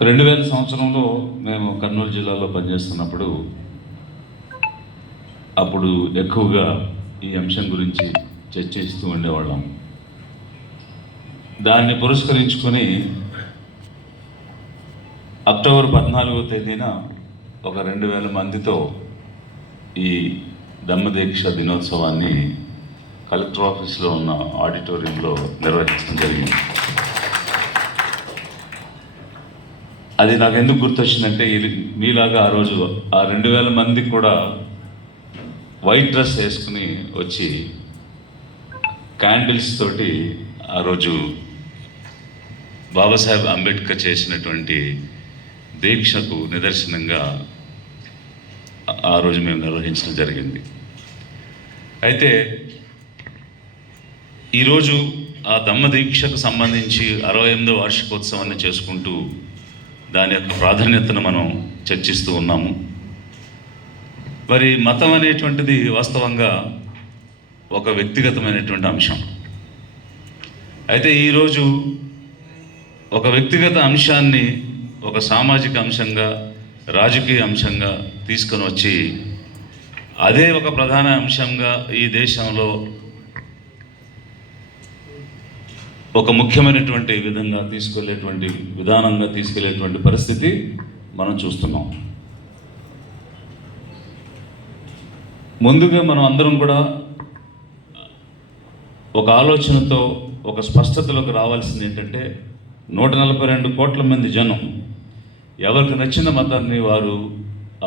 2000 సంవత్సరంలో మేము కర్నూలు జిల్లాలో పనిచేస్తున్నప్పుడు అప్పుడు ఎక్కువగా ఈ అంశం గురించి చర్చిస్తూ ఉండేవాళ్ళం. దాన్ని పురస్కరించుకొని అక్టోబర్ 14వ తేదీన ఒక 2000 మందితో ఈ దమ్మదీక్ష దినోత్సవాన్ని కలెక్టర్ ఆఫీస్లో ఉన్న ఆడిటోరియంలో నిర్వహించడం జరిగింది. అది నాకు ఎందుకు గుర్తొచ్చిందంటే, మీలాగా ఆ రోజు ఆ 2000 మంది కూడా వైట్ డ్రెస్ వేసుకుని వచ్చి క్యాండిల్స్ తోటి ఆ రోజు బాబాసాహెబ్ అంబేద్కర్ చేసినటువంటి దీక్షకు నిదర్శనంగా ఆ రోజు మేము నిర్వహించడం జరిగింది. అయితే ఈరోజు ఆ దమ్మ దీక్షకు సంబంధించి 68వ వార్షికోత్సవాన్ని చేసుకుంటూ దాని యొక్క ప్రాధాన్యతను మనం చర్చిస్తూ ఉన్నాము. మరి మతం అనేటువంటిది వాస్తవంగా ఒక వ్యక్తిగతమైనటువంటి అంశం. అయితే ఈరోజు ఒక వ్యక్తిగత అంశాన్ని ఒక సామాజిక అంశంగా, రాజకీయ అంశంగా తీసుకొని వచ్చి అదే ఒక ప్రధాన అంశంగా ఈ దేశంలో ఒక ముఖ్యమైనటువంటి విధంగా విధానంగా తీసుకెళ్లేటువంటి పరిస్థితి మనం చూస్తున్నాం. ముందుగా మనం అందరం కూడా ఒక ఆలోచనతో ఒక స్పష్టతలోకి రావాల్సింది ఏంటంటే, 142 కోట్ల మంది జనం ఎవరికి నచ్చిన మతాన్ని వారు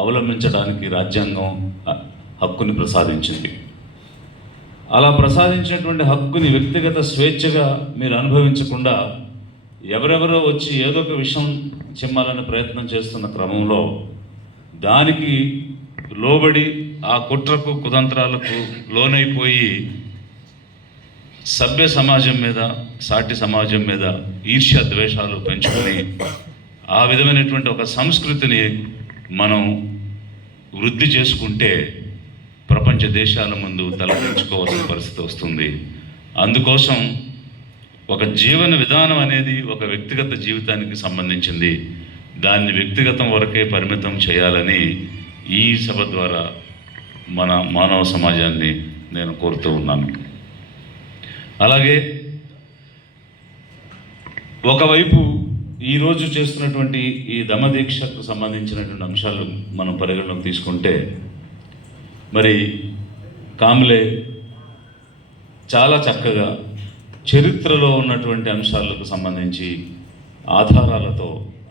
అవలంబించడానికి రాజ్యాంగం హక్కుని ప్రసాదించింది. అలా ప్రసాదించినటువంటి హక్కుని వ్యక్తిగత స్వేచ్ఛగా మీరు అనుభవించకుండా ఎవరెవరో వచ్చి ఏదో ఒక విషయం చిమ్మాలనే ప్రయత్నం చేస్తున్న క్రమంలో దానికి లోబడి ఆ కుట్రకు కుతంత్రాలకు లోనైపోయి సభ్య సమాజం మీద, సాటి సమాజం మీద ఈర్ష్య ద్వేషాలు పెంచుకొని ఆ విధమైనటువంటి ఒక సంస్కృతిని మనం వృద్ధి చేసుకుంటే ప్రపంచ దేశాల ముందు తలదించుకోవాల్సిన పరిస్థితి వస్తుంది. అందుకోసం ఒక జీవన విధానం అనేది ఒక వ్యక్తిగత జీవితానికి సంబంధించింది. దాన్ని వ్యక్తిగతం వరకే పరిమితం చేయాలని ఈ సభ ద్వారా మన మానవ సమాజాన్ని నేను కోరుతూ ఉన్నాను. అలాగే ఒకవైపు ఈరోజు చేస్తున్నటువంటి ఈ దమదీక్షకు సంబంధించినటువంటి అంశాలు మనం పరిగణలోకి తీసుకుంటే, మరి కామ్లే చాలా చక్కగా చరిత్రలో ఉన్నటువంటి అంశాలకు సంబంధించి ఆధారాలతో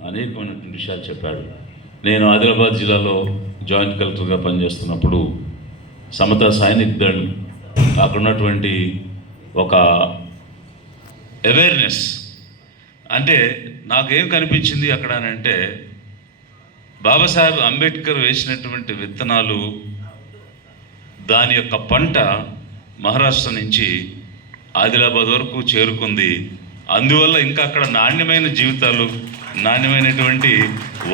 అనేకమైనటువంటి విషయాలు చెప్పాడు. నేను ఆదిలాబాద్ జిల్లాలో జాయింట్ కలెక్టర్గా పనిచేస్తున్నప్పుడు సమతా సైనిక్ దళ్ అక్కడ ఉన్నటువంటి ఒక అవేర్నెస్ అంటే నాకేం కనిపించింది అక్కడ అని అంటే, బాబాసాహెబ్ అంబేద్కర్ వేసినటువంటి విత్తనాలు, దాని యొక్క పంట మహారాష్ట్ర నుంచి ఆదిలాబాద్ వరకు చేరుకుంది. అందువల్ల ఇంకా అక్కడ నాణ్యమైన జీవితాలు, నాణ్యమైనటువంటి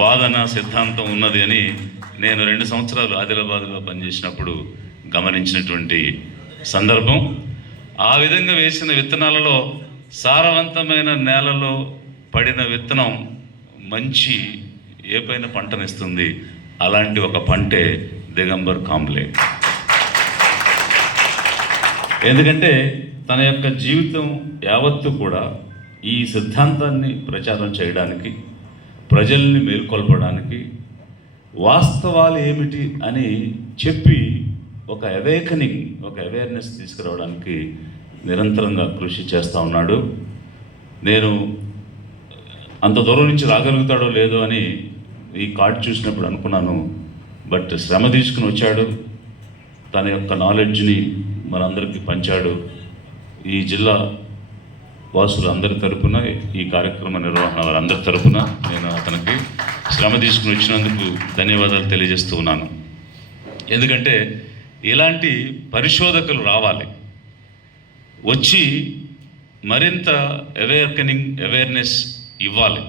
వాదన సిద్ధాంతం ఉన్నది అని నేను 2 సంవత్సరాలు ఆదిలాబాద్లో పనిచేసినప్పుడు గమనించినటువంటి సందర్భం. ఆ విధంగా వేసిన విత్తనాలలో సారవంతమైన నేలలో పడిన విత్తనం మంచి ఏపైన పంటనిస్తుంది. అలాంటి ఒక పంటే దిగంబర్ కాంబ్లే. ఎందుకంటే తన యొక్క జీవితం యావత్తు కూడా ఈ సిద్ధాంతాన్ని ప్రచారం చేయడానికి, ప్రజల్ని మేల్కొల్పడానికి, వాస్తవాలు ఏమిటి అని చెప్పి ఒక అవేకనింగ్, ఒక అవేర్నెస్ తీసుకురావడానికి నిరంతరంగా కృషి చేస్తూ ఉన్నాడు. నేను అంత దూరం నుంచి రాగలుగుతాడో లేదో అని ఈ కార్డు చూసినప్పుడు అనుకున్నాను. బట్ శ్రమ తీసుకుని వచ్చాడు, తన యొక్క నాలెడ్జ్ని మనందరికీ పంచాడు. ఈ జిల్లా వాసులు అందరి తరపున, ఈ కార్యక్రమ నిర్వహణ వారందరి తరపున నేను అతనికి శ్రమ తీసుకుని వచ్చినందుకు ధన్యవాదాలు తెలియజేస్తూ ఉన్నాను. ఎందుకంటే ఇలాంటి పరిశోధకులు రావాలి, వచ్చి మరింత అవేర్నెస్ ఇవ్వాలి.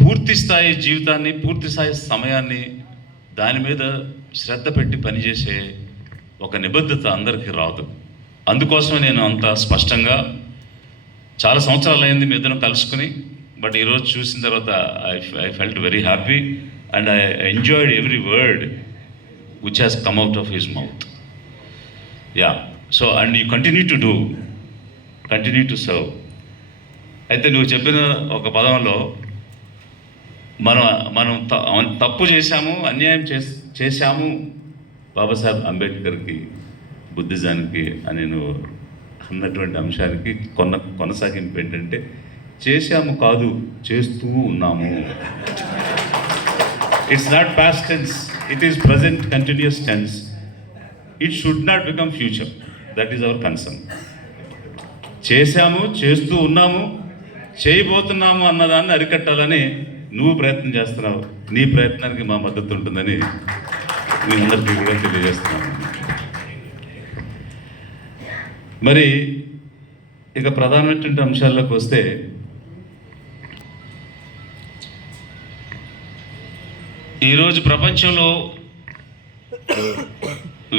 పూర్తి స్థాయి జీవితాన్ని, పూర్తి స్థాయి సమయాన్ని దాని మీద శ్రద్ధ పెట్టి పనిచేసే ఒక నిబద్ధత అందరికీ రాదు. అందుకోసమే నేను అంత స్పష్టంగా చాలా సంవత్సరాలు అయింది మీ ఇద్దరం కలుసుకుని బట్ ఈరోజు చూసిన తర్వాత I felt very happy and I enjoyed every word which has come out of his mouth. Yeah, so and you continue to serve. అయితే నువ్వు చెప్పిన ఒక పదంలో మనం తప్పు చేశాము, అన్యాయం చేశాము బాబాసాహెబ్ అంబేద్కర్కి, బుద్ధిజానికి అని నువ్వు అన్నటువంటి అంశానికి కొనసాగింపు ఏంటంటే చేశాము కాదు, చేస్తూ ఉన్నాము. It's not past tense, it is present continuous tense. It should not become future. That is our concern. చేశాము, చేస్తూ ఉన్నాము, చేయబోతున్నాము అన్నదాన్ని అరికట్టాలని నువ్వు ప్రయత్నం చేస్తున్నావు. నీ ప్రయత్నానికి మా మద్దతు ఉంటుందని మీ అందరికీ కూడా తెలియజేస్తున్నాను. మరి ఇక ప్రధానమైనటువంటి అంశాల్లోకి వస్తే, ఈరోజు ప్రపంచంలో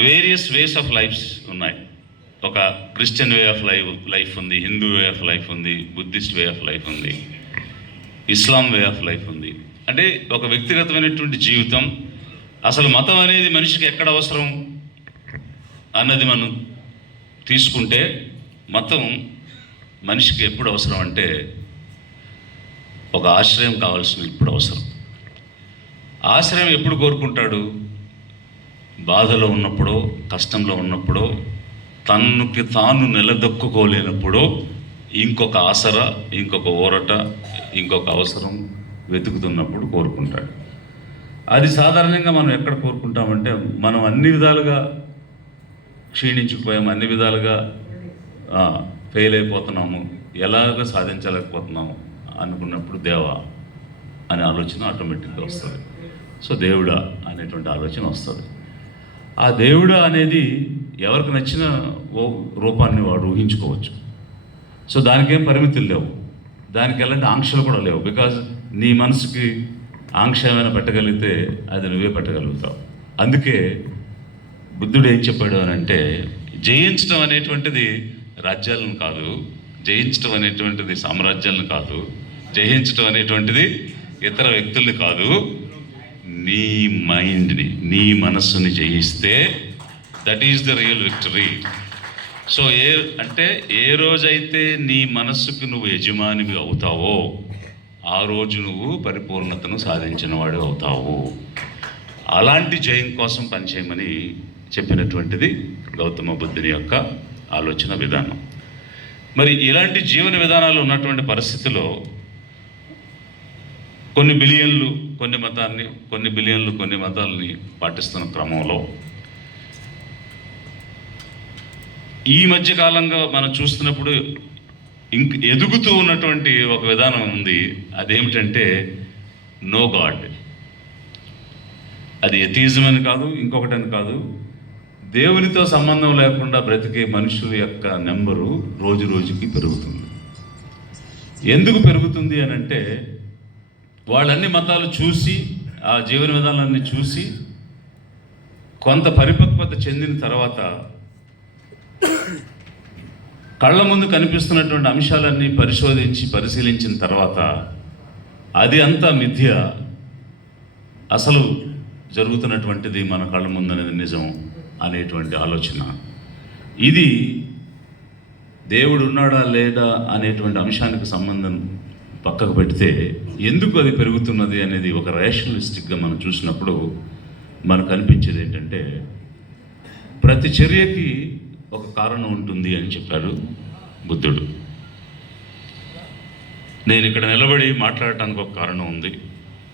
వేరియస్ వేస్ ఆఫ్ లైఫ్స్ ఉన్నాయి. ఒక క్రిస్టియన్ వే ఆఫ్ లైఫ్ ఉంది, హిందూ వే ఆఫ్ లైఫ్ ఉంది, బుద్ధిస్ట్ వే ఆఫ్ లైఫ్ ఉంది, ఇస్లాం వే ఆఫ్ లైఫ్ ఉంది. అంటే ఒక వ్యక్తిగతమైనటువంటి జీవితం, అసలు మతం అనేది మనిషికి ఎక్కడ అవసరం అన్నది మనం తీసుకుంటే, మతం మనిషికి ఎప్పుడు అవసరం అంటే ఒక ఆశ్రయం కావాల్సిన ఇప్పుడు అవసరం. ఆశ్రయం ఎప్పుడు కోరుకుంటాడు? బాధలో ఉన్నప్పుడో, కష్టంలో ఉన్నప్పుడో, తనకి తాను నిలదొక్కుకోలేనప్పుడో, ఇంకొక ఆసరా, ఇంకొక ఊరట, ఇంకొక అవసరం వెతుకుతున్నప్పుడు కోరుకుంటాడు. అది సాధారణంగా మనం ఎక్కడ కోరుకుంటామంటే, మనం అన్ని విధాలుగా క్షీణించిపోయాము, అన్ని విధాలుగా ఫెయిల్ అయిపోతున్నాము, ఎలాగ సాధించలేకపోతున్నాము అనుకున్నప్పుడు దేవా అనే ఆలోచన ఆటోమేటిక్గా వస్తుంది. సో దేవుడా అనేటువంటి ఆలోచన వస్తుంది. ఆ దేవుడా అనేది ఎవరికి నచ్చిన రూపాన్ని వాడు ఊహించుకోవచ్చు. సో దానికేం పరిమితులు లేవు, దానికి ఎలాంటి ఆంక్షలు కూడా లేవు. బికాజ్ నీ మనసుకి ఆంక్ష ఏమైనా పెట్టగలిగితే అది నువ్వే పెట్టగలుగుతావు. అందుకే బుద్ధుడు ఏం చెప్పాడు అని అంటే, జయించడం అనేటువంటిది రాజ్యాలను కాదు, జయించడం అనేటువంటిది సామ్రాజ్యాలను కాదు, జయించడం అనేటువంటిది ఇతర వ్యక్తుల్ని కాదు, నీ మైండ్ని, నీ మనస్సుని జయిస్తే that is the real victory. So ఏ రోజైతే నీ మనస్సుకు నువ్వు యజమానివి అవుతావో ఆ రోజు నువ్వు పరిపూర్ణతను సాధించిన వాడు అవుతావు. అలాంటి జయం కోసం పనిచేయమని చెప్పినటువంటిది గౌతమ బుద్ధుని యొక్క ఆలోచన విధానం. మరి ఇలాంటి జీవన విధానాలు ఉన్నటువంటి పరిస్థితిలో కొన్ని బిలియన్లు కొన్ని మతాలని పాటిస్తున్న క్రమంలో ఈ మధ్య కాలంగా మనం చూస్తున్నప్పుడు ఎదుగుతూ ఉన్నటువంటి ఒక విధానం ఉంది. అదేమిటంటే నో గాడ్. అది ఎథియిజం అని కాదు, ఇంకొకటని కాదు, దేవునితో సంబంధం లేకుండా బ్రతికే మనుషుల యొక్క నెంబరు రోజు రోజుకి పెరుగుతుంది. ఎందుకు పెరుగుతుంది అని అంటే, వాళ్ళన్ని మతాలు చూసి, ఆ జీవన విధానాన్ని చూసి కొంత పరిపక్వత చెందిన తర్వాత కళ్ళ ముందు కనిపిస్తున్నటువంటి అంశాలన్నీ పరిశీలించిన తర్వాత అది అంతా మిథ్య, అసలు జరుగుతున్నటువంటిది మన కళ్ళ ముందు అనేది నిజం అనేటువంటి ఆలోచన. ఇది దేవుడు ఉన్నాడా లేడా అనేటువంటి అంశానికి సంబంధం పక్కకు పెడితే, ఎందుకు అది పెరుగుతున్నది అనేది ఒక రేషనలిస్టిక్గా మనం చూసినప్పుడు మనకు అనిపించేది ఏంటంటే, ప్రతి చర్యకి ఒక కారణం ఉంటుంది అని చెప్పారు బుద్ధుడు. నేను ఇక్కడ నిలబడి మాట్లాడటానికి ఒక కారణం ఉంది,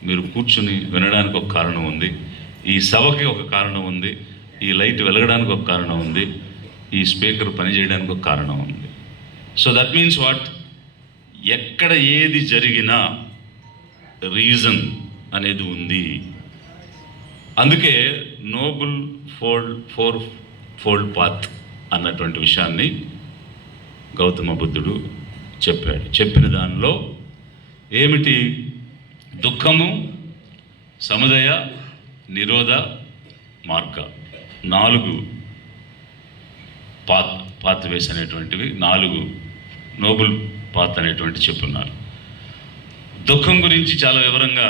మీరు కూర్చుని వినడానికి ఒక కారణం ఉంది, ఈ సభకి ఒక కారణం ఉంది, ఈ లైట్ వెలగడానికి ఒక కారణం ఉంది, ఈ స్పీకర్ పనిచేయడానికి ఒక కారణం ఉంది. సో దట్ మీన్స్ వాట్, ఎక్కడ ఏది జరిగినా రీజన్ అనేది ఉంది. అందుకే నోబుల్ ఫోల్డ్ పాత్ అన్నటువంటి విషయాన్ని గౌతమ బుద్ధుడు చెప్పాడు. చెప్పిన దానిలో ఏమిటి? దుఃఖము, సముదయ, నిరోధ మార్గ, 4 పాత్ వేస్ అనేటువంటివి, 4 నోబుల్ పాత్ అనేటువంటి చెప్పున్నారు. దుఃఖం గురించి చాలా వివరంగా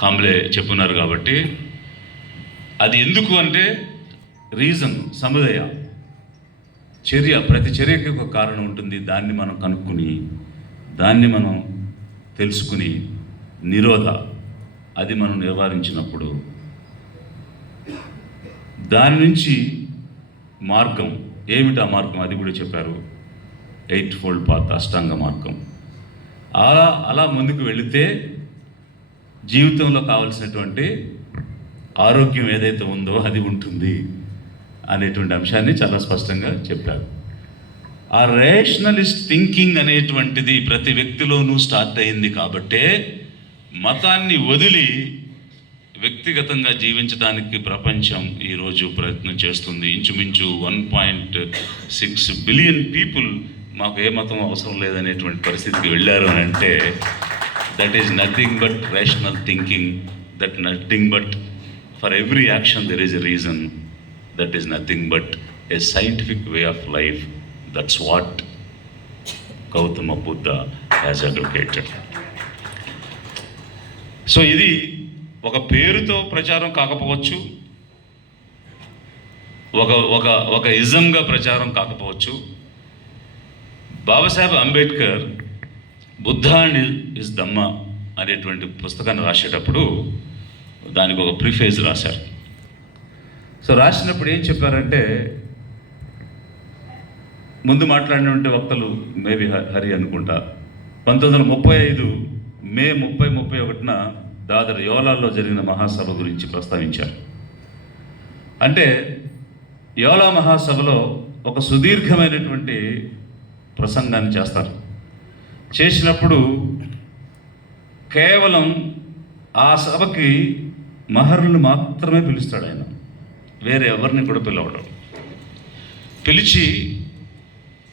కాంబ్లే చెప్పున్నారు కాబట్టి అది ఎందుకు అంటే రీజన్ సముదయ చర్య, ప్రతి చర్యకి ఒక కారణం ఉంటుంది. దాన్ని మనం కనుక్కుని దాన్ని మనం తెలుసుకుని నిరోధ అది మనం నివారించినప్పుడు దాని నుంచి మార్గం ఏమిటి, ఆ మార్గం అది కూడా చెప్పారు. 8 ఫోల్డ్ పాత్, అష్టాంగ మార్గం. అలా ముందుకు వెళితే జీవితంలో కావలసినటువంటి ఆరోగ్యం ఏదైతే ఉందో అది ఉంటుంది అనేటువంటి అంశాన్ని చాలా స్పష్టంగా చెప్పారు. ఆ రేషనలిస్ట్ థింకింగ్ అనేటువంటిది ప్రతి వ్యక్తిలోనూ స్టార్ట్ అయింది కాబట్టే మతాన్ని వదిలి వ్యక్తిగతంగా జీవించడానికి ప్రపంచం ఈరోజు ప్రయత్నం చేస్తుంది. ఇంచుమించు 1.6 బిలియన్ పీపుల్ మాకు ఏ మతం అవసరం లేదనేటువంటి పరిస్థితికి వెళ్ళారు అని అంటే that is nothing but rational thinking. That nothing but for every action there is a reason. That is nothing but A scientific way of life. That's what Gautama Buddha has advocated. So ఇది ఒక పేరుతో ప్రచారం కాకపోవచ్చు, ఒక ఇజంగా ప్రచారం కాకపోవచ్చు. బాబాసాహెబ్ అంబేద్కర్ బుద్ధ అండ్ ఇస్ దమ్మ అనేటువంటి పుస్తకాన్ని రాసేటప్పుడు దానికి ఒక ప్రిఫేజ్ రాశారు. సో రాసినప్పుడు ఏం చెప్పారంటే, ముందు మాట్లాడినటువంటి వక్తలు మేబీ హరి అనుకుంటా, 1935 మే 30-31న దాదర్ యోలాలో జరిగిన మహాసభ గురించి ప్రస్తావించారు. అంటే యోలా మహాసభలో ఒక సుదీర్ఘమైనటువంటి ప్రసంగాన్ని చేస్తారు. చేసినప్పుడు కేవలం ఆ సభకి మహర్లను మాత్రమే పిలుస్తాడు ఆయన, వేరే ఎవరిని కూడా పిలవడం. పిలిచి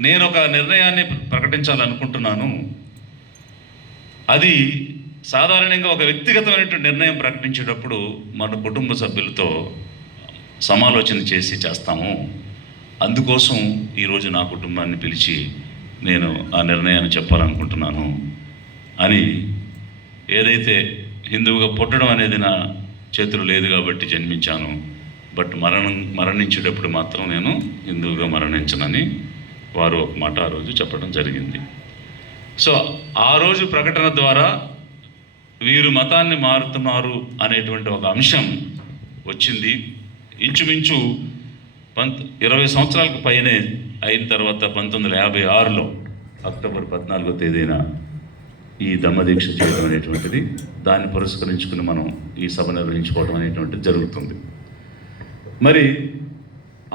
నేను ఒక నిర్ణయాన్ని ప్రకటించాలనుకుంటున్నాను, అది సాధారణంగా ఒక వ్యక్తిగతమైనటువంటి నిర్ణయం ప్రకటించేటప్పుడు మన కుటుంబ సభ్యులతో సమాలోచన చేస్తాము. అందుకోసం ఈరోజు నా కుటుంబాన్ని పిలిచి నేను ఆ నిర్ణయాన్ని చెప్పాలనుకుంటున్నాను అని. ఏదైతే హిందువుగా పుట్టడం అనేది నా చేతులు లేదు కాబట్టి జన్మించాను, బట్ మరణించేటప్పుడు మాత్రం నేను హిందువుగా మరణించనని వారు ఒక మాట ఆ రోజు చెప్పడం జరిగింది. సో ఆ రోజు ప్రకటన ద్వారా వీరు మతాన్ని మారుతున్నారు అనేటువంటి ఒక అంశం వచ్చింది. ఇంచుమించు 20 సంవత్సరాలకు పైనే అయిన తర్వాత 1956లో అక్టోబర్ 14వ తేదీన ఈ దమ్మదీక్ష చేయడం అనేటువంటిది, దాన్ని పురస్కరించుకుని మనం ఈ సభ నిర్వహించుకోవడం అనేటువంటిది జరుగుతుంది. మరి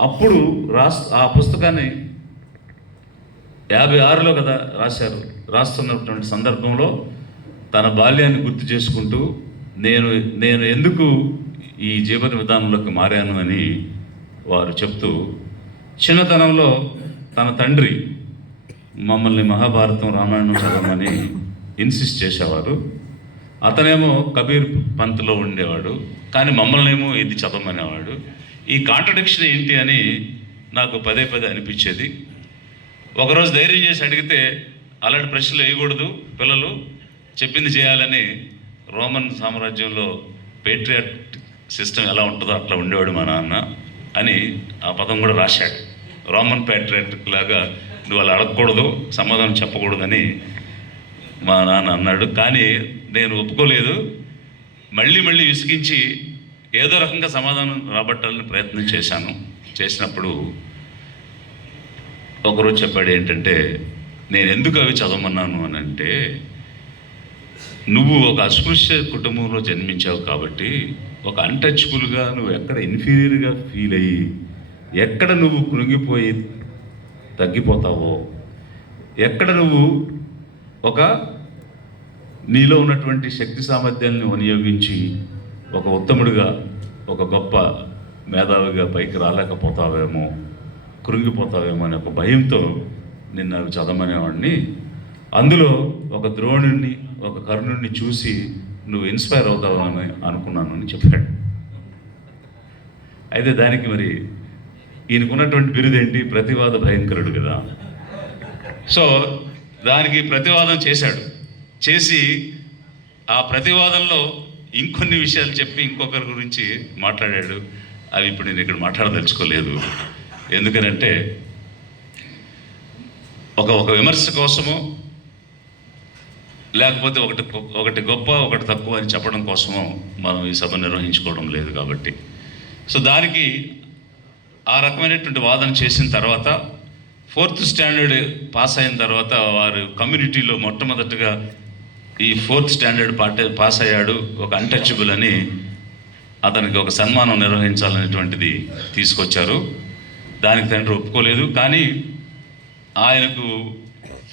అప్పుడు ఆ పుస్తకాన్ని 56లో కదా రాశారు. రాస్తున్నటువంటి సందర్భంలో తన బాల్యాన్ని గుర్తు చేసుకుంటూ నేను ఎందుకు ఈ జీవన విధానంలోకి మారాను అని వారు చెప్తూ, చిన్నతనంలో తన తండ్రి మమ్మల్ని మహాభారతం రామాయణం చదవమని ఇన్సిస్ట్ చేసేవారు. అతనేమో కబీర్ పంత్లో ఉండేవాడు, కానీ మమ్మల్ని ఏమో ఇది చదవమనేవాడు. ఈ కాంట్రడిక్షన్ ఏంటి అని నాకు పదే అనిపించేది. ఒకరోజు ధైర్యం చేసి అడిగితే అలాంటి ప్రశ్నలు వేయకూడదు, పిల్లలు చెప్పింది చేయాలని, రోమన్ సామ్రాజ్యంలో పేట్రియాట్ సిస్టమ్ ఎలా ఉంటుందో అట్లా ఉండేవాడు మా నాన్న అని ఆ పదం కూడా రాశాడు. రోమన్ పేట్రియాటిక్ లాగా నువ్వు అలా అడగకూడదు, సమాధానం చెప్పకూడదని మా నాన్న అన్నాడు. కానీ నేను ఒప్పుకోలేదు. మళ్ళీ విసిగించి ఏదో రకంగా సమాధానం రాబట్టాలని ప్రయత్నం చేసినప్పుడు ఒకరోజు చెప్పాడు ఏంటంటే, నేను ఎందుకు అవి చదవమన్నాను అని అంటే, నువ్వు ఒక అస్పృశ్య కుటుంబంలో జన్మించావు కాబట్టి ఒక అన్టచబుల్గా నువ్వు ఎక్కడ ఇన్ఫీరియర్గా ఫీల్ అయ్యి ఎక్కడ నువ్వు కృంగిపోయి తగ్గిపోతావో, ఎక్కడ నువ్వు ఒక నీలో ఉన్నటువంటి శక్తి సామర్థ్యాలను వినియోగించి ఒక ఉత్తముడిగా ఒక గొప్ప మేధావిగా పైకి రాలేకపోతావేమో, కృంగిపోతావేమో అనే ఒక భయంతో నిన్ను అవి చదవమనేవాడిని. అందులో ఒక ద్రోణుడిని ఒక కర్ణుడిని చూసి నువ్వు ఇన్స్పైర్ అవుతావని అనుకున్నాను అని చెప్పాడు. అయితే దానికి మరి ఈయనకున్నటువంటి బిరుదేంటి, ప్రతివాద భయంకరుడు కదా. సో దానికి ప్రతివాదం చేశాడు. చేసి ఆ ప్రతివాదంలో ఇంకొన్ని విషయాలు చెప్పి ఇంకొకరి గురించి మాట్లాడాడు. అవి ఇప్పుడు నేను ఇక్కడ మాట్లాడదలుచుకోలేదు. ఎందుకనంటే ఒక విమర్శ కోసమో లేకపోతే ఒకటి గొప్ప ఒకటి తక్కువ అని చెప్పడం కోసమో మనం ఈ సభ నిర్వహించుకోవడం లేదు కాబట్టి. సో దానికి ఆ రకమైనటువంటి వాదన చేసిన తర్వాత 4th స్టాండర్డ్ పాస్ అయిన తర్వాత వారు కమ్యూనిటీలో మొట్టమొదటిగా ఈ 4th స్టాండర్డ్ పాస్ అయ్యాడు, ఒక అన్టచబుల్ అని అతనికి ఒక సన్మానం నిర్వహించాలనేటువంటిది తీసుకొచ్చారు. దానికి తండ్రి ఒప్పుకోలేదు. కానీ ఆయనకు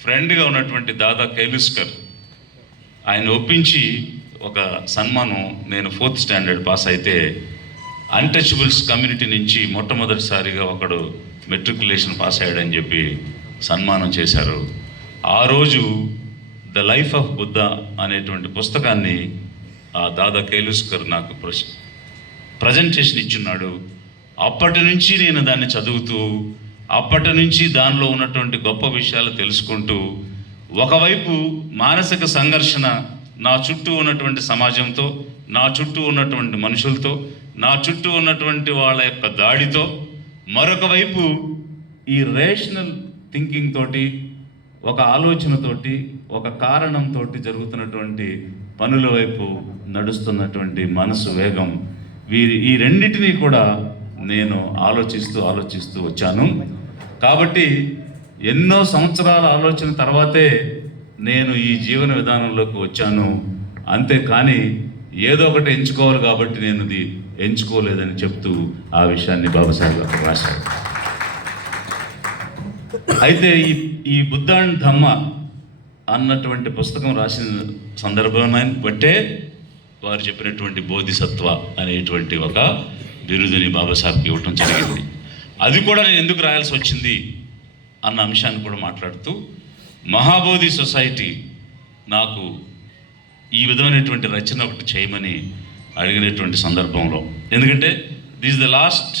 ఫ్రెండ్గా ఉన్నటువంటి దాదా కైలుస్కర్ ఆయన ఒప్పించి ఒక సన్మానం, నేను 4th స్టాండర్డ్ పాస్ అయితే అన్టచబుల్స్ కమ్యూనిటీ నుంచి మొట్టమొదటిసారిగా ఒకడు మెట్రికులేషన్ పాస్ అయ్యాడని చెప్పి సన్మానం చేశారు. ఆ రోజు ద లైఫ్ ఆఫ్ బుద్ధ అనేటువంటి పుస్తకాన్ని ఆ దాదా కైలుస్కర్ నాకు ప్రజెంటేషన్ ఇచ్చున్నాడు. అప్పటి నుంచి నేను దాన్ని చదువుతూ, అప్పటి నుంచి దానిలో ఉన్నటువంటి గొప్ప విషయాలు తెలుసుకుంటూ, ఒకవైపు మానసిక సంఘర్షణ నా చుట్టూ ఉన్నటువంటి సమాజంతో, నా చుట్టూ ఉన్నటువంటి మనుషులతో, నా చుట్టూ ఉన్నటువంటి వాళ్ళ యొక్క దాడితో, మరొక వైపు ఈ రేషనల్ థింకింగ్ తోటి, ఒక ఆలోచనతోటి, ఒక కారణంతో జరుగుతున్నటువంటి పనుల వైపు నడుస్తున్నటువంటి మనసు వేగం, ఈ రెండింటినీ కూడా నేను ఆలోచిస్తూ వచ్చాను. కాబట్టి ఎన్నో సంవత్సరాల ఆలోచన తర్వాతే నేను ఈ జీవన విధానంలోకి వచ్చాను. అంతేకాని ఏదో ఒకటి ఎంచుకోవాలి కాబట్టి నేను ఇది ఎంచుకోలేదని చెప్తూ ఆ విషయాన్ని బాబాసాహెబ్ గారు రాశారు. అయితే ఈ బుద్ధ అండ్ ధమ్మ అన్నటువంటి పుస్తకం రాసిన సందర్భాన్ని బట్టే వారు చెప్పినటువంటి బోధిసత్వ అనేటువంటి ఒక బిరుదుని బాబాసాహెబ్కి ఇవ్వటం జరిగింది. అది కూడా నేను ఎందుకు రాయాల్సి వచ్చింది అన్న అంశాన్ని కూడా మాట్లాడుతూ, మహాబోధి సొసైటీ నాకు ఈ విధమైనటువంటి రచన ఒకటి చేయమని అడిగినటువంటి సందర్భంలో, ఎందుకంటే దిస్ ద లాస్ట్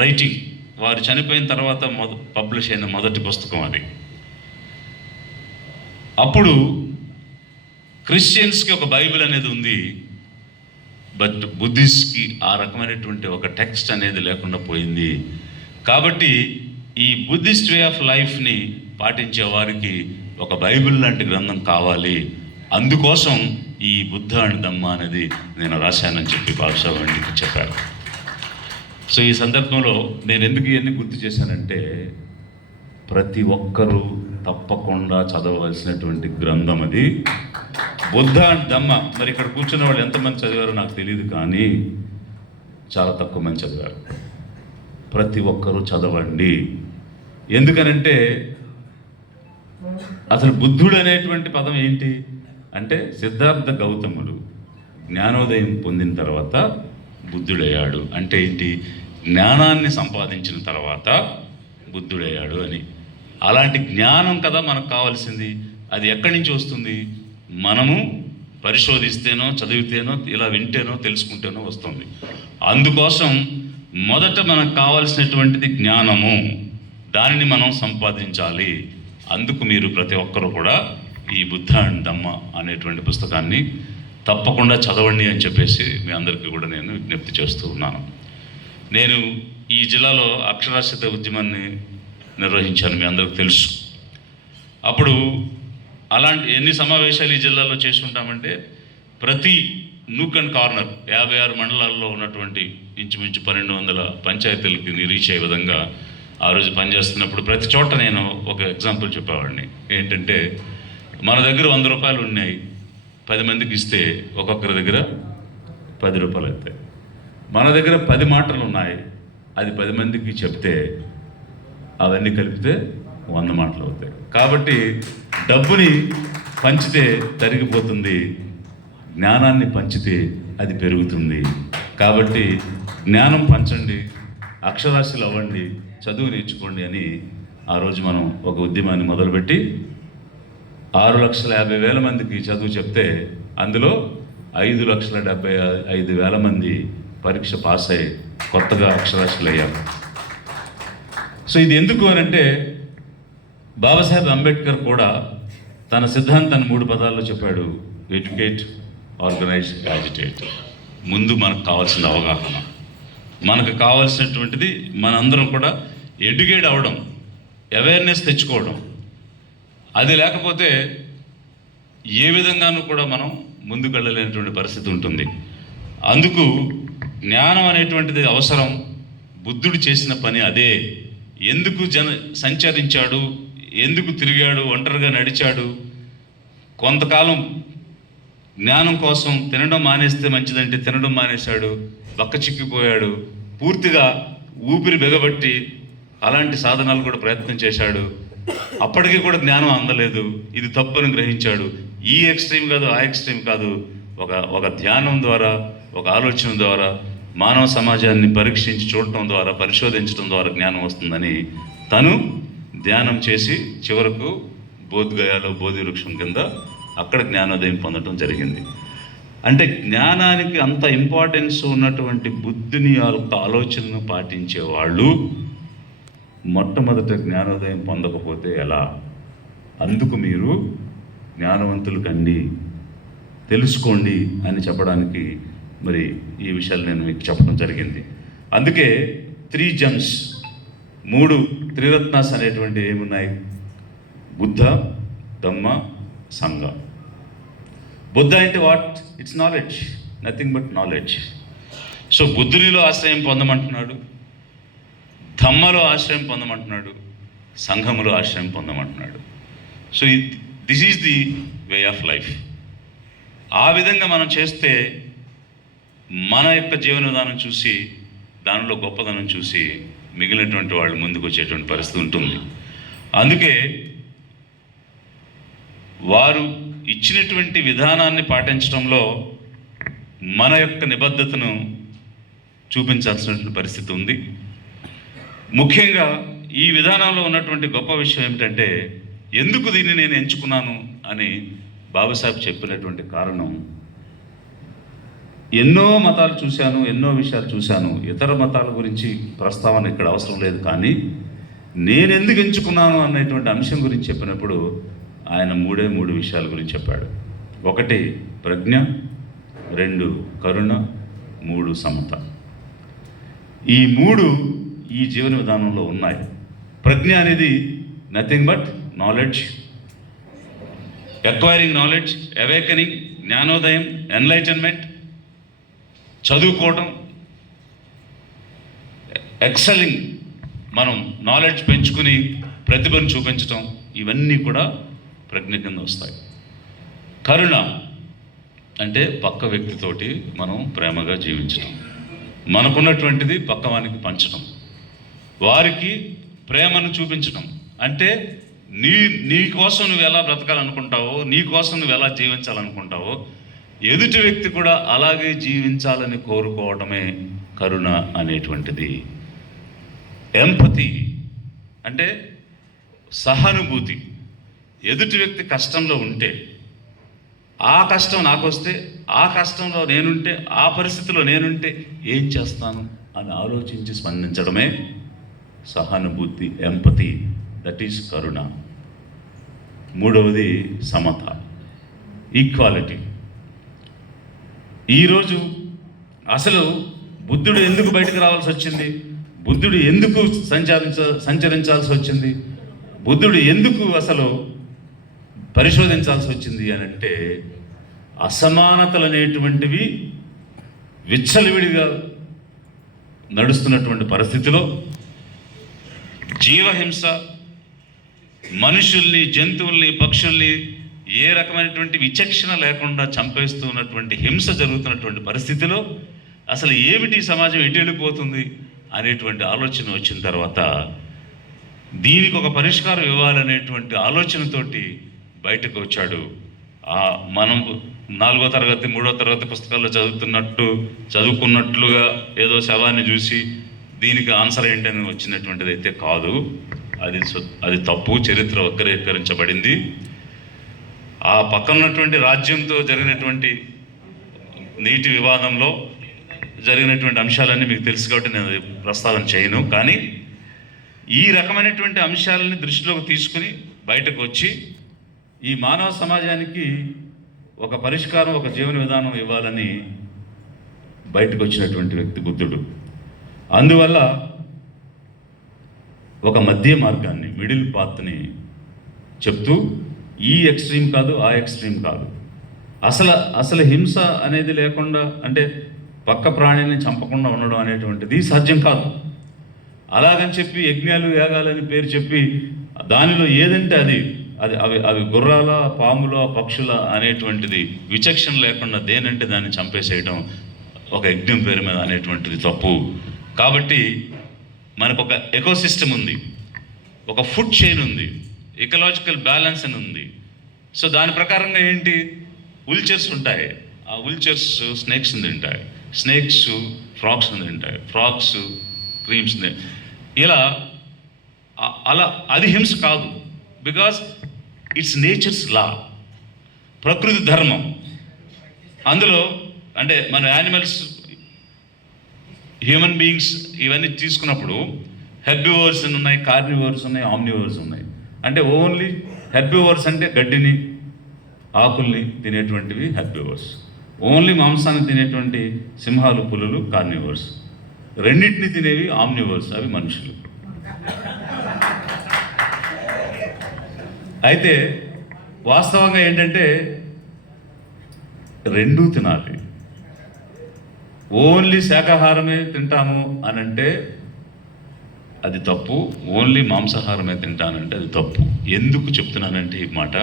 రైటింగ్, వారు చనిపోయిన తర్వాత పబ్లిష్ అయిన మొదటి పుస్తకం అది. అప్పుడు క్రిస్టియన్స్కి ఒక బైబిల్ అనేది ఉంది, బట్ బుద్ధిస్ట్కి ఆ రకమైనటువంటి ఒక టెక్స్ట్ అనేది లేకుండా పోయింది. కాబట్టి ఈ బుద్ధిస్ట్ వే ఆఫ్ లైఫ్ని పాటించే వారికి ఒక బైబిల్ లాంటి గ్రంథం కావాలి, అందుకోసం ఈ బుద్ధ అండ్ ధమ్మ అనేది నేను రాశానని చెప్పి బాబాసాహెబ్ గారికి చెప్పారు. సో ఈ సందర్భంలో నేను ఎందుకు ఇవన్నీ గుర్తు చేశానంటే, ప్రతి ఒక్కరూ తప్పకుండా చదవవలసినటువంటి గ్రంథం అది బుద్ధ అండ్ ధమ్మ. మరి ఇక్కడ కూర్చున్న వాళ్ళు ఎంతమంది చదివారో నాకు తెలియదు, కానీ చాలా తక్కువ మంది చదివారు. ప్రతి ఒక్కరూ చదవండి. ఎందుకనంటే అసలు బుద్ధుడు అనేటువంటి పదం ఏంటి అంటే, సిద్ధార్థ గౌతముడు జ్ఞానోదయం పొందిన తర్వాత బుద్ధుడయ్యాడు అంటే ఏంటి, జ్ఞానాన్ని సంపాదించిన తర్వాత బుద్ధుడయ్యాడు అని. అలాంటి జ్ఞానం కదా మనకు కావాల్సింది. అది ఎక్కడి నుంచి వస్తుంది? మనము పరిశోధిస్తేనో, చదివితేనో, ఇలా వింటేనో, తెలుసుకుంటేనో వస్తుంది. అందుకోసం మొదట మనకు కావాల్సినటువంటిది జ్ఞానము, దానిని మనం సంపాదించాలి. అందుకు మీరు ప్రతి ఒక్కరూ కూడా ఈ బుద్ధ అండ్ ధమ్మ అనేటువంటి పుస్తకాన్ని తప్పకుండా చదవండి అని చెప్పేసి మీ అందరికీ కూడా నేను విజ్ఞప్తి చేస్తూ ఉన్నాను. నేను ఈ జిల్లాలో అక్షరాస్యత ఉద్యమాన్ని నిర్వహించాను, మీ అందరికీ తెలుసు. అప్పుడు అలాంటి ఎన్ని సమావేశాలు ఈ జిల్లాలో చేసుకుంటామంటే, ప్రతి నూక్ అండ్ కార్నర్ 56 మండలాల్లో ఉన్నటువంటి ఇంచుమించు 1200 పంచాయతీలకి రీచ్ అయ్యే విధంగా ఆ రోజు పనిచేస్తున్నప్పుడు ప్రతి చోట నేను ఒక ఎగ్జాంపుల్ చెప్పేవాడిని. ఏంటంటే, మన దగ్గర 100 రూపాయలు ఉన్నాయి, 10 మందికి ఇస్తే ఒక్కొక్కరి దగ్గర 10 రూపాయలు అవుతాయి. మన దగ్గర 10 మాటలు ఉన్నాయి, అది 10 మందికి చెప్తే అవన్నీ కలిపితే 100 మాటలు అవుతాయి. కాబట్టి డబ్బుని పంచితే తరిగిపోతుంది, జ్ఞానాన్ని పంచితే అది పెరుగుతుంది. కాబట్టి జ్ఞానం పంచండి, అక్షరాస్యులు అవ్వండి, చదువు నేర్చుకోండి అని ఆ రోజు మనం ఒక ఉద్యమాన్ని మొదలుపెట్టి 6,50,000 మందికి చదువు చెప్తే అందులో 5,75,000 మంది పరీక్ష పాస్ అయ్యి కొత్తగా అక్షరాస్యులు అయ్యారు. సో ఇది ఎందుకు అని అంటే, బాబాసాహెబ్ అంబేద్కర్ కూడా తన సిద్ధాంతాన్ని 3 పదాల్లో చెప్పాడు: ఎడ్యుకేట్, ఆర్గనైజ్, యాజిటేట్. ముందు మనకు కావాల్సిన అవగాహన, మనకు కావాల్సినటువంటిది మనందరం కూడా ఎడ్యుకేట్ అవ్వడం, అవేర్నెస్ తెచ్చుకోవడం. అది లేకపోతే ఏ విధంగానూ కూడా మనం ముందుకు వెళ్ళలేనటువంటి పరిస్థితి ఉంటుంది. అందుకు జ్ఞానం అనేటువంటిది అవసరం. బుద్ధుడు చేసిన పని అదే. ఎందుకు సంచరించాడు, ఎందుకు తిరిగాడు, ఒంటరిగా నడిచాడు, కొంతకాలం జ్ఞానం కోసం తినడం మానేస్తే మంచిదంటే తినడం మానేశాడు, బక్క చిక్కిపోయాడు, పూర్తిగా ఊపిరి బిగబట్టి అలాంటి సాధనాలు కూడా ప్రయత్నం చేశాడు. అప్పటికీ కూడా జ్ఞానం అందలేదు. ఇది తప్పని గ్రహించాడు. ఈ ఎక్స్ట్రీమ్ కాదు, ఆ ఎక్స్ట్రీమ్ కాదు, ఒక ధ్యానం ద్వారా, ఒక ఆలోచన ద్వారా, మానవ సమాజాన్ని పరీక్షించి చూడటం ద్వారా, పరిశోధించడం ద్వారా జ్ఞానం వస్తుందని తను ధ్యానం చేసి చివరకు బోధ్గయాలో బోధి వృక్షం కింద అక్కడ జ్ఞానోదయం పొందడం జరిగింది. అంటే జ్ఞానానికి అంత ఇంపార్టెన్స్ ఉన్నటువంటి బుద్ధుని యొక్క ఆలోచనను పాటించే వాళ్ళు మొట్టమొదట జ్ఞానోదయం పొందకపోతే ఎలా? అందుకు మీరు జ్ఞానవంతులు కండి, తెలుసుకోండి అని చెప్పడానికి మరి ఈ విషయాలు నేను మీకు చెప్పడం జరిగింది. అందుకే 3 జెమ్స్, 3 త్రిరత్నాస్ అనేటువంటి ఏమున్నాయి? బుద్ధ, ధమ్మ, సంఘ. బుద్ధ అంటే what? It's knowledge, nothing but knowledge. So బుద్ధునిలో ఆశ్రయం పొందమంటున్నాడు, ధమ్మలో ఆశ్రయం పొందమంటున్నాడు, సంఘములో ఆశ్రయం పొందమంటున్నాడు. So this is the way of life. ఆ విధంగా మనం చేస్తే మన యొక్క జీవన విధానం చూసి, దానిలో గొప్పదనం చూసి మిగిలినటువంటి వాళ్ళు ముందుకు వచ్చేటువంటి పరిస్థితి ఉంటుంది. అందుకే వారు ఇచ్చినటువంటి విధానాన్ని పాటించడంలో మన యొక్క నిబద్ధతను చూపించాల్సినటువంటి పరిస్థితి ఉంది. ముఖ్యంగా ఈ విధానంలో ఉన్నటువంటి గొప్ప విషయం ఏమిటంటే, ఎందుకు దీన్ని నేను ఎంచుకున్నాను అని బాబాసాహెబ్ చెప్పినటువంటి కారణం, ఎన్నో మతాలు చూశాను, ఎన్నో విషయాలు చూశాను, ఇతర మతాల గురించి ప్రస్తావన ఇక్కడ అవసరం లేదు, కానీ నేను ఎందుకు ఎంచుకున్నాను అనేటువంటి అంశం గురించి చెప్పినప్పుడు ఆయన 3 విషయాల గురించి చెప్పాడు. 1 ప్రజ్ఞ, 2 కరుణ, 3 సమత. ఈ 3 ఈ జీవన విధానంలో ఉన్నాయి. ప్రజ్ఞ అనేది nothing but knowledge, acquiring knowledge, awakening, జ్ఞానోదయం, ఎన్లైటన్మెంట్, చదువుకోవటం, ఎక్సెలింగ్, మనం నాలెడ్జ్ పెంచుకుని ప్రతిభను చూపించటం, ఇవన్నీ కూడా ప్రజ్ఞ కింద వస్తాయి. కరుణ అంటే పక్క వ్యక్తితోటి మనం ప్రేమగా జీవించటం, మనకున్నటువంటిది పక్కవానికి పంచడం, వారికి ప్రేమను చూపించడం. అంటే నీ కోసం నువ్వు ఎలా బ్రతకాలనుకుంటావో, నీ కోసం నువ్వు ఎలా జీవించాలనుకుంటావో, ఎదుటి వ్యక్తి కూడా అలాగే జీవించాలని కోరుకోవడమే కరుణ అనేటువంటిది. ఎంపతి అంటే సహానుభూతి. ఎదుటి వ్యక్తి కష్టంలో ఉంటే, ఆ కష్టం నాకు వస్తే, ఆ కష్టంలో నేనుంటే, ఆ పరిస్థితిలో నేనుంటే ఏం చేస్తాను అని ఆలోచించి స్పందించడమే సహానుభూతి, ఎంపతి. దట్ ఈస్ కరుణ. 3వది సమత, ఈక్వాలిటీ. ఈరోజు అసలు బుద్ధుడు ఎందుకు బయటకు రావాల్సి వచ్చింది? బుద్ధుడు ఎందుకు సంచరించాల్సి వచ్చింది? బుద్ధుడు ఎందుకు అసలు పరిశోధించాల్సి వచ్చింది అని అంటే, అసమానతలు అనేటువంటివి విచ్చలవిడిగా నడుస్తున్నటువంటి పరిస్థితిలో జీవహింస, మనుషుల్ని, జంతువుల్ని, పక్షుల్ని ఏ రకమైనటువంటి విచక్షణ లేకుండా చంపేస్తూ ఉన్నటువంటి హింస జరుగుతున్నటువంటి పరిస్థితిలో అసలు ఏమిటి సమాజం ఎటు వెళ్ళిపోతుంది అనేటువంటి ఆలోచన వచ్చిన తర్వాత దీనికి ఒక పరిష్కారం ఇవ్వాలనేటువంటి ఆలోచనతోటి బయటకు వచ్చాడు. మనం 4వ తరగతి 3వ తరగతి పుస్తకాల్లో చదువుకున్నట్లుగా ఏదో శవాన్ని చూసి దీనికి ఆన్సర్ ఏంటని వచ్చినటువంటిది అయితే కాదు. అది తప్పు. చరిత్ర వక్రీకరించబడింది. ఆ పక్కనున్నటువంటి రాజ్యంతో జరిగినటువంటి నీటి వివాదంలో జరిగినటువంటి అంశాలన్నీ మీకు తెలుసు కాబట్టి నేను ప్రస్తావన చేయను. కానీ ఈ రకమైనటువంటి అంశాలని దృష్టిలోకి తీసుకుని బయటకు వచ్చి ఈ మానవ సమాజానికి ఒక పరిష్కారం, ఒక జీవన విధానం ఇవ్వాలని బయటకు వచ్చినటువంటి వ్యక్తి బుద్ధుడు. అందువల్ల ఒక మధ్య మార్గాన్ని, మిడిల్ పాత్ని చెప్తూ ఈ ఎక్స్ట్రీమ్ కాదు, ఆ ఎక్స్ట్రీమ్ కాదు, అసలు హింస అనేది లేకుండా, అంటే పక్క ప్రాణిని చంపకుండా ఉండడం అనేటువంటిది సాధ్యం కాదు. అలాగని చెప్పి యజ్ఞాలు యాగాలని పేరు చెప్పి దానిలో ఏదంటే అవి గుర్రాల, పాముల, పక్షుల అనేటువంటిది విచక్షణ లేకుండా దేనంటే దాన్ని చంపేసేయడం ఒక యజ్ఞం పేరు మీద అనేటువంటిది తప్పు. కాబట్టి మనకు ఒక ఎకోసిస్టమ్ ఉంది, ఒక ఫుడ్ చైన్ ఉంది, ఎకలాజికల్ బ్యాలెన్స్ అని ఉంది. సో దాని ప్రకారంగా ఏంటి, ఉల్చర్స్ ఉంటాయి, ఆ ఉల్చర్స్ స్నేక్స్ని తింటాయి, స్నేక్స్ ఫ్రాక్స్ని తింటాయి, ఫ్రాక్స్ క్రీమ్స్ని, ఇలా అలా అది హింస కాదు. బికాస్ ఇట్స్ నేచర్స్ లా, ప్రకృతి ధర్మం. అందులో అంటే మన యానిమల్స్, హ్యూమన్ బీయింగ్స్ ఇవన్నీ తీసుకున్నప్పుడు హెర్బివోర్స్ అని ఉన్నాయి, కార్నివోర్స్ ఉన్నాయి, ఆమ్నివోర్స్ ఉన్నాయి. అంటే ఓన్లీ హెర్బివోర్స్ అంటే గడ్డిని, ఆకుల్ని తినేటువంటివి హెర్బివోర్స్. ఓన్లీ మాంసాన్ని తినేటువంటి సింహాలు, పులులు కార్నివోర్స్. రెండింటిని తినేవి ఆమ్నివోర్స్, అవి మనుషులు. అయితే వాస్తవంగా ఏంటంటే రెండూ తినాలి. ఓన్లీ శాకాహారమే తింటాము అని అంటే అది తప్పు, ఓన్లీ మాంసాహారమే తింటానంటే అది తప్పు. ఎందుకు చెప్తున్నానంటే ఈ మాట,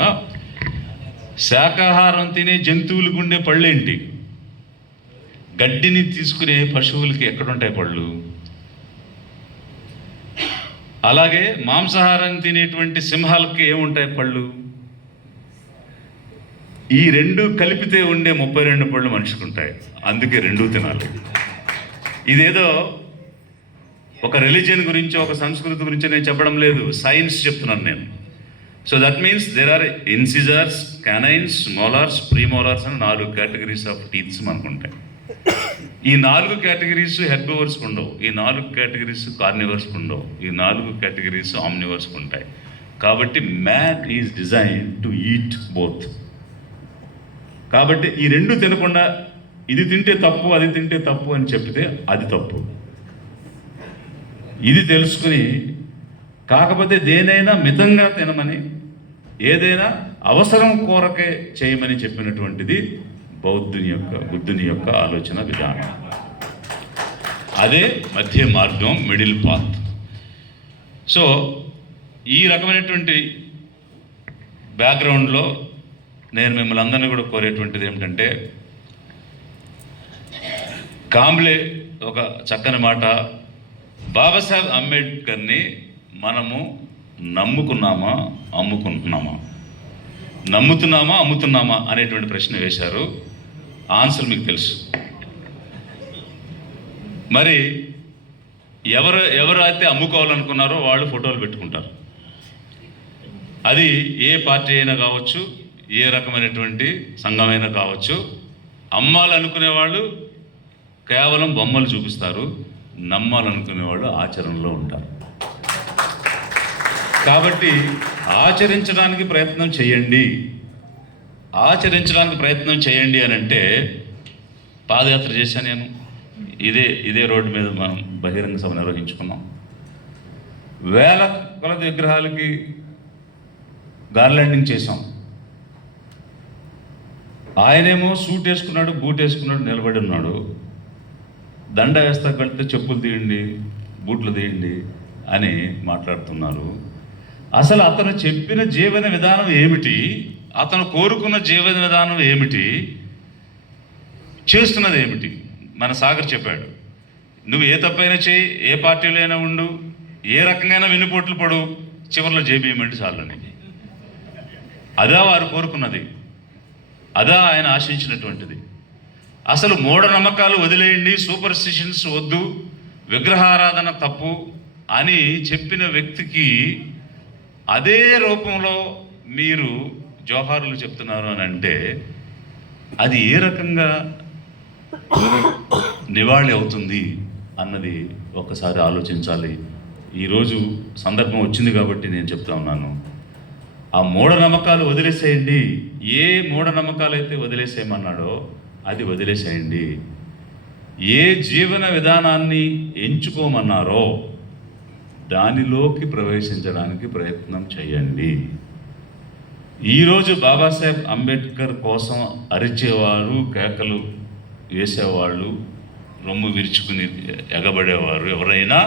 శాకాహారం తినే జంతువులకు ఉండే పళ్ళేంటి, గడ్డిని తీసుకునే పశువులకి ఎక్కడుంటాయి పళ్ళు? అలాగే మాంసాహారం తినేటువంటి సింహాలకి ఏముంటాయి పళ్ళు? ఈ రెండు కలిపితే ఉండే 32 పళ్ళు మనిషికి ఉంటాయి. అందుకే రెండూ తినాలి. ఇదేదో ఒక రిలీజియన్ గురించి, ఒక సంస్కృతి గురించి నేను చెప్పడం లేదు, సైన్స్ చెప్తున్నాను నేను. So that means there are incisors, canines, molars, premolars అని 4 కేటగిరీస్ ఆఫ్ టీత్స్ మనకు ఉంటాయి. ఈ 4 కేటగిరీస్ హెర్బివర్స్కి ఉండవు, ఈ 4 కేటగిరీస్ కార్నివర్స్కి ఉండవు, ఈ 4 కేటగిరీస్ ఆమ్నివర్స్కి ఉంటాయి. కాబట్టి man is design to eat both. కాబట్టి ఈ రెండు తినకుండా ఇది తింటే తప్పు, అది తింటే తప్పు అని చెప్తే అది తప్పు. ఇది తెలుసుకుని, కాకపోతే దేనైనా మితంగా తినమని, ఏదైనా అవసరం కోరకే చేయమని చెప్పినటువంటిది బుద్ధుని యొక్క ఆలోచన విధానం. అదే మధ్య మార్గం, మిడిల్ పాత్. సో ఈ రకమైనటువంటి బ్యాక్గ్రౌండ్లో నేను మిమ్మల్ని అందరినీ కూడా కోరేటువంటిది ఏమిటంటే, కాంబ్లే ఒక చక్కని మాట, బాబాసాహెబ్ అంబేద్కర్ని మనము నమ్ముకున్నామా, అమ్ముకుంటున్నామా, నమ్ముతున్నామా, అమ్ముతున్నామా అనేటువంటి ప్రశ్న వేశారు. ఆన్సర్ మీకు తెలుసు. మరి ఎవరు అయితే అమ్ముకోవాలనుకున్నారో వాళ్ళు ఫోటోలు పెట్టుకుంటారు. అది ఏ పార్టీ అయినా కావచ్చు, ఏ రకమైనటువంటి సంఘమైనా కావచ్చు. అమ్మాలనుకునే వాళ్ళు కేవలం బొమ్మలు చూపిస్తారు, నమ్మాలనుకునే వాళ్ళు ఆచరణలో ఉంటారు. కాబట్టి ఆచరించడానికి ప్రయత్నం చేయండి. ఆచరించడానికి ప్రయత్నం చేయండి అని అంటే, పాదయాత్ర చేశాను నేను, ఇదే రోడ్డు మీద మనం బహిరంగ సభ నిర్వహించుకున్నాం. వేల కొలది విగ్రహాలకి గార్లాండింగ్ చేశాం. ఆయనేమో సూట్ వేసుకున్నాడు, బూట్ వేసుకున్నాడు, నిలబడి ఉన్నాడు. దండ వేస్తా వెళ్తే చెప్పులు తీయండి, బూట్లు తీయండి అని మాట్లాడుతున్నారు. అసలు అతను చెప్పిన జీవన విధానం ఏమిటి, అతను కోరుకున్న జీవన విధానం ఏమిటి, చేస్తున్నది ఏమిటి? మన సాగర్ చెప్పాడు, నువ్వు ఏ తప్పైనా చేయి, ఏ పార్టీలో అయినా ఉండు, ఏ రకంగా వెన్నుపోట్లు పడు, చివరిలో జేబీఎంటే చాలని. అదా వారు కోరుకున్నది, అదా ఆయన ఆశించినటువంటిది. అసలు మూఢనమ్మకాలు వదిలేయండి, సూపర్ స్టిషన్స్ వద్దు, విగ్రహారాధన తప్పు అని చెప్పిన వ్యక్తికి అదే రూపంలో మీరు జోహారులు చెప్తున్నారు అని అంటే అది ఏ రకంగా నివాళి అవుతుంది అన్నది ఒక్కసారి ఆలోచించాలి. ఈరోజు సందర్భం వచ్చింది కాబట్టి నేను చెప్తా ఉన్నాను. ఆ మూఢనమ్మకాలు వదిలేసేయండి. ఏ మూఢనమ్మకాలు అయితే వదిలేసేయమన్నాడో అది వదిలేసేయండి. ఏ జీవన విధానాన్ని ఎంచుకోమన్నారో దానిలోకి ప్రవేశించడానికి ప్రయత్నం చేయండి. ఈరోజు బాబాసాహెబ్ అంబేద్కర్ కోసం అరిచేవారు, కేకలు వేసేవాళ్ళు, రొమ్ము విరుచుకుని ఎగబడేవారు ఎవరైనా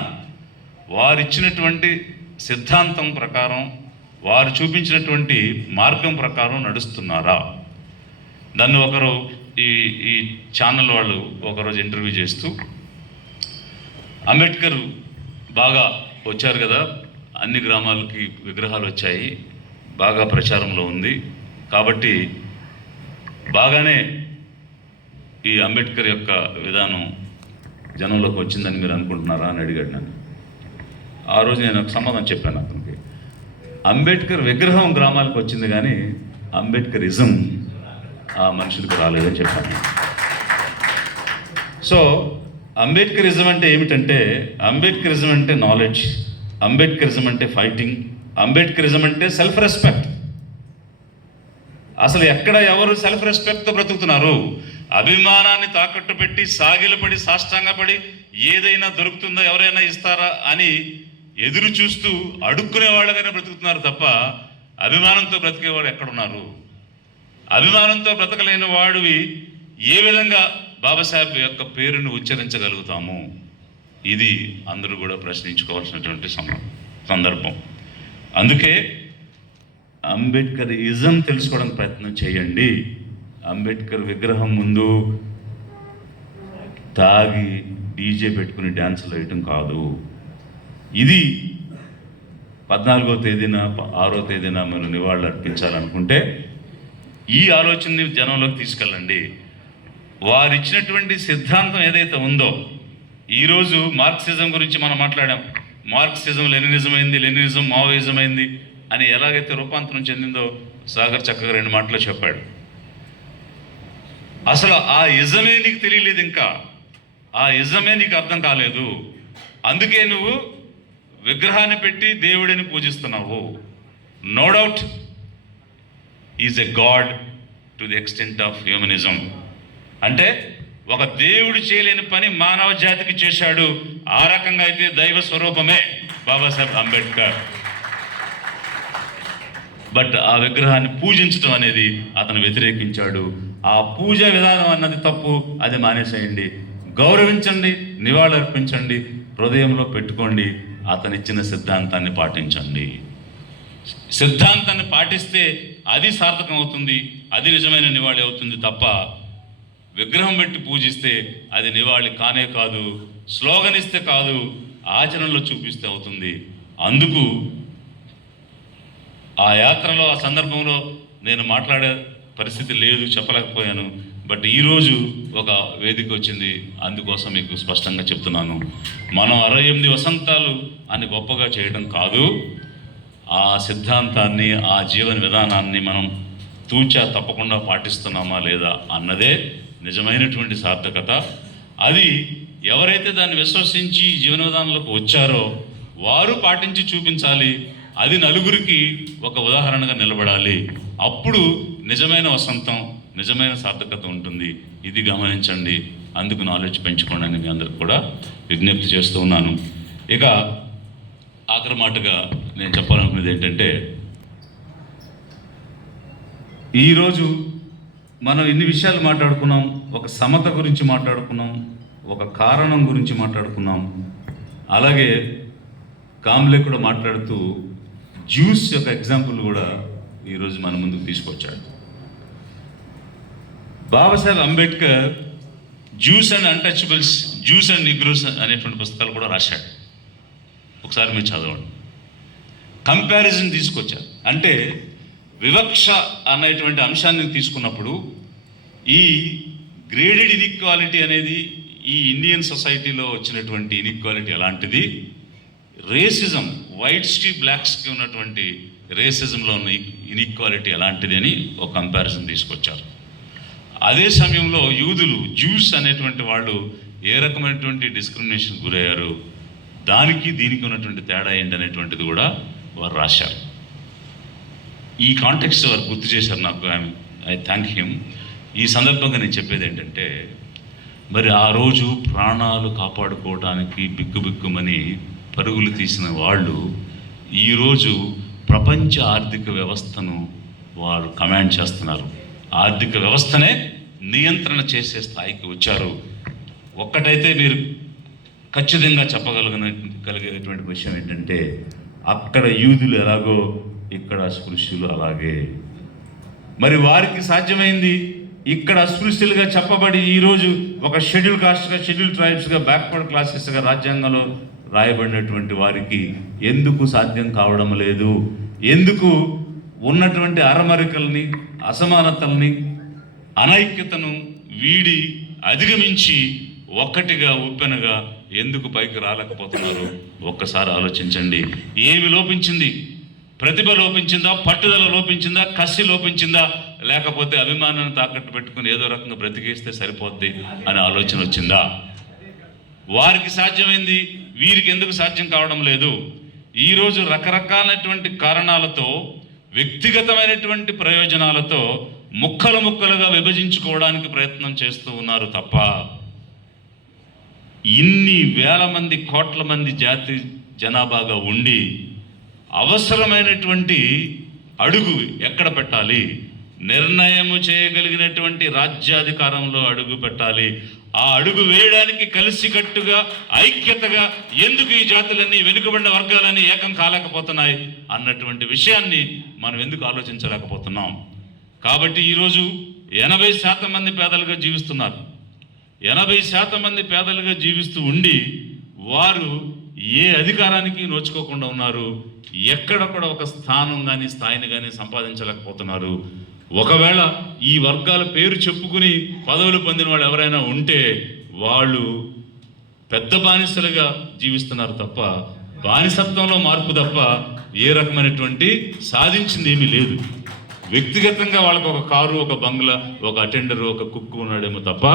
వారిచ్చినటువంటి సిద్ధాంతం ప్రకారం, వారు చూపించినటువంటి మార్గం ప్రకారం నడుస్తున్నారా? దాన్ని ఒకరు ఈ ఛానల్ వాళ్ళు ఒకరోజు ఇంటర్వ్యూ చేస్తూ, అంబేద్కర్ బాగా వచ్చారు కదా, అన్ని గ్రామాలకి విగ్రహాలు వచ్చాయి, బాగా ప్రచారంలో ఉంది కాబట్టి బాగానే ఈ అంబేద్కర్ యొక్క విధానం జనంలోకి వచ్చిందని మీరు అనుకుంటున్నారా అని అడిగాడు నన్ను. ఆ రోజు నేను ఒక సమాధానం చెప్పాను అతనికి. అంబేద్కర్ విగ్రహం గ్రామాలకు వచ్చింది కానీ అంబేద్కరిజం ఆ మనుషులకు రాలేదని చెప్పాను. సో అంబేద్కరిజం అంటే ఏమిటంటే, అంబేద్కరిజం అంటే నాలెడ్జ్, అంబేద్కరిజం అంటే ఫైటింగ్, అంబేద్కరిజం అంటే సెల్ఫ్ రెస్పెక్ట్. అసలు ఎక్కడ ఎవరు సెల్ఫ్ రెస్పెక్ట్తో బ్రతుకుతున్నారు? అభిమానాన్ని తాకట్టు పెట్టి సాగిలపడి సాష్టాంగపడి ఏదైనా దొరుకుతుందో, ఎవరైనా ఇస్తారా అని ఎదురు చూస్తూ అడుక్కునే వాళ్ళగానే బ్రతుకుతున్నారు తప్ప అభిమానంతో బ్రతికేవాడు ఎక్కడున్నారు? అభిమానంతో బ్రతకలేని వాడివి ఏ విధంగా బాబాసాహెబ్ యొక్క పేరును ఉచ్చరించగలుగుతాము? ఇది అందరూ కూడా ప్రశ్నించుకోవాల్సినటువంటి సందర్భం. అందుకే అంబేద్కరిజం తెలుసుకోవడానికి ప్రయత్నం చేయండి. అంబేద్కర్ విగ్రహం ముందు తాగి డీజే పెట్టుకుని డ్యాన్సులు వేయటం కాదు. ఇది 14వ తేదీన 6వ తేదీన మీరు నివాళులు అర్పించాలనుకుంటే ఈ ఆలోచనని జనంలోకి తీసుకెళ్ళండి. వారిచ్చినటువంటి సిద్ధాంతం ఏదైతే ఉందో, ఈరోజు మార్క్సిజం గురించి మనం మాట్లాడాం. మార్క్సిజం లెనినిజం అయింది, లెనినిజం మావోయిజం అయింది అని ఎలాగైతే రూపాంతరం చెందిందో సాగర్ చక్కగా 2 మాటలు చెప్పాడు. అసలు ఆ ఇజమే నీకు తెలియలేదు, ఇంకా ఆ ఇజమే నీకు అర్థం కాలేదు. అందుకే నువ్వు విగ్రహాన్ని పెట్టి దేవుడిని పూజిస్తున్నావు. No doubt is a god to the extent of humanism. అంటే ఒక దేవుడు చేయలేని పని మానవ జాతికి చేశాడు. ఆ రకంగా అయితే దైవ స్వరూపమే బాబాసాహెబ్ అంబేద్కర్. బట్ ఆ విగ్రహాన్ని పూజించడం అనేది అతను వ్యతిరేకించాడు. ఆ పూజ విధానం అన్నది తప్పు, అది మానేసేయండి. గౌరవించండి, నివాళులు అర్పించండి, హృదయంలో పెట్టుకోండి, అతనిచ్చిన సిద్ధాంతాన్ని పాటించండి. సిద్ధాంతాన్ని పాటిస్తే అది సార్థకం అవుతుంది, అది నిజమైన నివాళి అవుతుంది తప్ప విగ్రహం పెట్టి పూజిస్తే అది నివాళి కానే కాదు, స్లోగన్ ఇస్తే కాదు, ఆచరణలో చూపిస్తే అవుతుంది. అందుకు ఆ యాత్రలో, ఆ సందర్భంలో నేను మాట్లాడే పరిస్థితి లేదు, చెప్పలేకపోయాను. బట్ ఈరోజు ఒక వేదిక వచ్చింది, అందుకోసం మీకు స్పష్టంగా చెప్తున్నాను. మనం 68 వసంతాలు అని గొప్పగా చేయడం కాదు, ఆ సిద్ధాంతాన్ని, ఆ జీవన విధానాన్ని మనం తూచా తప్పకుండా పాటిస్తున్నామా లేదా అన్నదే నిజమైనటువంటి సార్థకత. అది ఎవరైతే దాన్ని విశ్వసించి జీవన విధానంలోకి వచ్చారో వారు పాటించి చూపించాలి. అది నలుగురికి ఒక ఉదాహరణగా నిలబడాలి. అప్పుడు నిజమైన వసంతం, నిజమైన సార్థకత ఉంటుంది. ఇది గమనించండి. అందుకు నాలెడ్జ్ పెంచుకోండి అని మీ అందరికి కూడా విజ్ఞప్తి చేస్తూ ఉన్నాను. ఇక ఆఖరి మాటగా నేను చెప్పాలనుకునేది ఏంటంటే, ఈరోజు మనం ఇన్ని విషయాలు మాట్లాడుకున్నాం. ఒక సమత గురించి మాట్లాడుకున్నాం, ఒక కారణం గురించి మాట్లాడుకున్నాం. అలాగే కామ్లే కూడా మాట్లాడుతూ జ్యూస్ యొక్క ఎగ్జాంపుల్ కూడా ఈరోజు మన ముందుకు తీసుకొచ్చాడు. Babasaheb Ambedkar juice and untouchables, juice and నిగ్రోస్ అనేటువంటి పుస్తకాలు కూడా రాశాడు. ఒకసారి మీరు చదవండి. కంపారిజన్ తీసుకొచ్చారు. అంటే వివక్ష అనేటువంటి అంశాన్ని తీసుకున్నప్పుడు ఈ గ్రేడెడ్ ఇన్ఈక్వాలిటీ అనేది ఈ ఇండియన్ సొసైటీలో వచ్చినటువంటి ఇన్ఈక్వాలిటీ ఎలాంటిది, రేసిజం, వైట్స్కి బ్లాక్స్కి ఉన్నటువంటి రేసిజంలో ఉన్న ఇన్ఈక్వాలిటీ ఎలాంటిది అని ఒక కంపారిజన్ తీసుకొచ్చారు. అదే సమయంలో యూదులు, జ్యూస్ అనేటువంటి వాళ్ళు ఏ రకమైనటువంటి డిస్క్రిమినేషన్ గురయ్యారు, దానికి దీనికి ఉన్నటువంటి తేడా ఏంటి అనేటువంటిది కూడా వారు రాశారు. ఈ కాంటెక్స్ట్ వారు గుర్తు చేశారు నాకు. I thank him. ఈ సందర్భంగా నేను చెప్పేది ఏంటంటే, మరి ఆ రోజు ప్రాణాలు కాపాడుకోవడానికి బిక్కుబిక్కుమని పరుగులు తీసిన వాళ్ళు ఈరోజు ప్రపంచ ఆర్థిక వ్యవస్థను వారు కమాండ్ చేస్తున్నారు. ఆర్థిక వ్యవస్థనే నియంత్రణ చేసే స్థాయికి వచ్చారు. ఒక్కటైతే మీరు ఖచ్చితంగా చెప్పగలిగేటువంటి విషయం ఏంటంటే, అక్కడ యూదులు ఎలాగో ఇక్కడ అస్పృశ్యులు అలాగే. మరి వారికి సాధ్యమైంది ఇక్కడ అస్పృశ్యులుగా చెప్పబడి ఈరోజు ఒక షెడ్యూల్ కాస్ట్గా, షెడ్యూల్ ట్రైబ్స్గా, బ్యాక్వర్డ్ క్లాసెస్గా రాజ్యాంగంలో రాయబడినటువంటి వారికి ఎందుకు సాధ్యం కావడం లేదు? ఎందుకు ఉన్నటువంటి అరమరికల్ని, అసమానతల్ని, అనైక్యతను వీడి అధిగమించి ఒక్కటిగా ఉప్పెనగా ఎందుకు పైకి రాలేకపోతున్నారు? ఒక్కసారి ఆలోచించండి. ఏమి లోపించింది? ప్రతిభ లోపించిందా? పట్టుదల లోపించిందా? కసి లోపించిందా? లేకపోతే అభిమానాన్ని తాకట్టు పెట్టుకుని ఏదో రకంగా బ్రతికేస్తే సరిపోద్ది అనే ఆలోచన వచ్చిందా? వారికి సాధ్యమైంది వీరికి ఎందుకు సాధ్యం కావడం లేదు? ఈరోజు రకరకాలైనటువంటి కారణాలతో, వ్యక్తిగతమైనటువంటి ప్రయోజనాలతో ముక్కలు ముక్కలుగా విభజించుకోవడానికి ప్రయత్నం చేస్తూ ఉన్నారు తప్ప, ఇన్ని వేల మంది, కోట్ల మంది జాతి జనాభాగా ఉండి అవసరమైనటువంటి అడుగు ఎక్కడ పెట్టాలి, నిర్ణయము చేయగలిగినటువంటి రాజ్యాధికారంలో అడుగు పెట్టాలి. ఆ అడుగు వేయడానికి కలిసికట్టుగా, ఐక్యతగా ఎందుకు ఈ జాతులన్నీ, వెనుకబడిన వర్గాలన్నీ ఏకం కాలేకపోతున్నాయి అన్నటువంటి విషయాన్ని మనం ఎందుకు ఆలోచించలేకపోతున్నాం? కాబట్టి ఈరోజు 80% మంది పేదలుగా జీవిస్తున్నారు. 80% మంది పేదలుగా జీవిస్తూ ఉండి వారు ఏ అధికారానికి నోచుకోకుండా ఉన్నారు. ఎక్కడ కూడా ఒక స్థానం కానీ, స్థాయిని కానీ సంపాదించలేకపోతున్నారు. ఒకవేళ ఈ వర్గాల పేరు చెప్పుకుని పదవులు పొందిన వాళ్ళు ఎవరైనా ఉంటే వాళ్ళు పెద్ద బానిసలుగా జీవిస్తున్నారు తప్ప, బానిసత్వంలో మార్పు తప్ప ఏ రకమైనటువంటి సాధించింది ఏమీ లేదు. వ్యక్తిగతంగా వాళ్ళకు ఒక కారు, ఒక బంగ్లా, ఒక అటెండరు, ఒక కుక్కు ఉన్నాడేమో తప్ప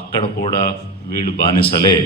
అక్కడ కూడా వీళ్ళు బానిసలే.